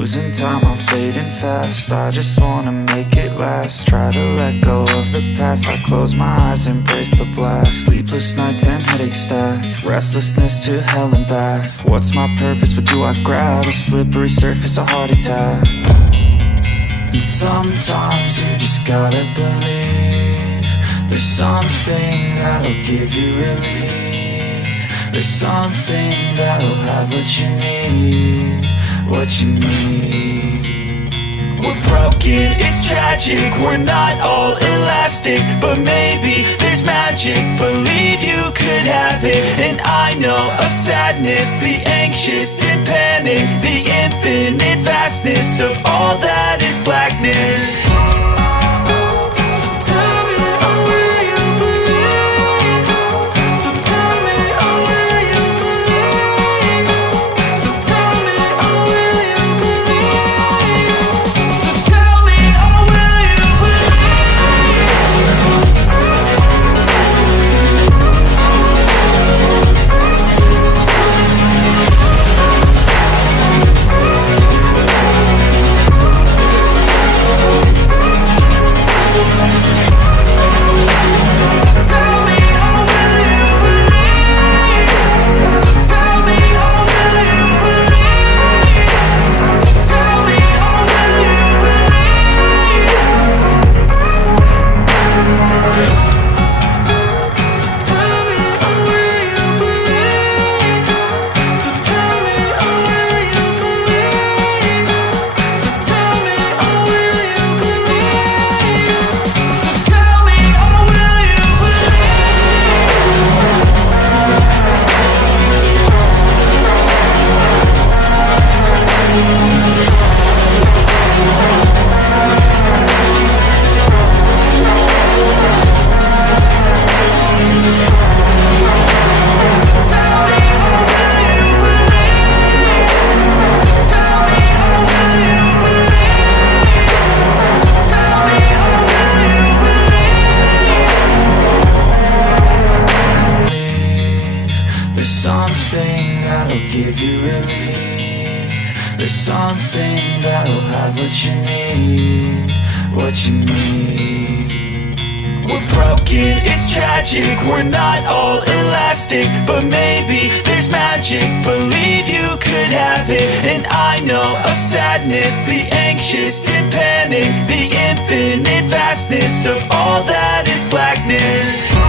Losing time, I'm fading fast. I just wanna make it last. Try to let go of the past. I close my eyes, embrace the blast. Sleepless nights and headache stack. Restlessness to hell and back. What's my purpose? What do I grab? A slippery surface, a heart attack. And sometimes you just gotta believe there's something that'll give you relief. There's something that'll have what you need. What you need. We're broken, it's tragic. We're not all elastic, but maybe there's magic. Believe you could have it. And I know of sadness, the anxious and panic, the infinite vastness of all that is blackness. Give you relief. There's something that'll have what you need. What you need. We're broken, it's tragic. We're not all elastic, but maybe there's magic. Believe you could have it. And I know of sadness, the anxious and panic, the infinite vastness of all that is blackness.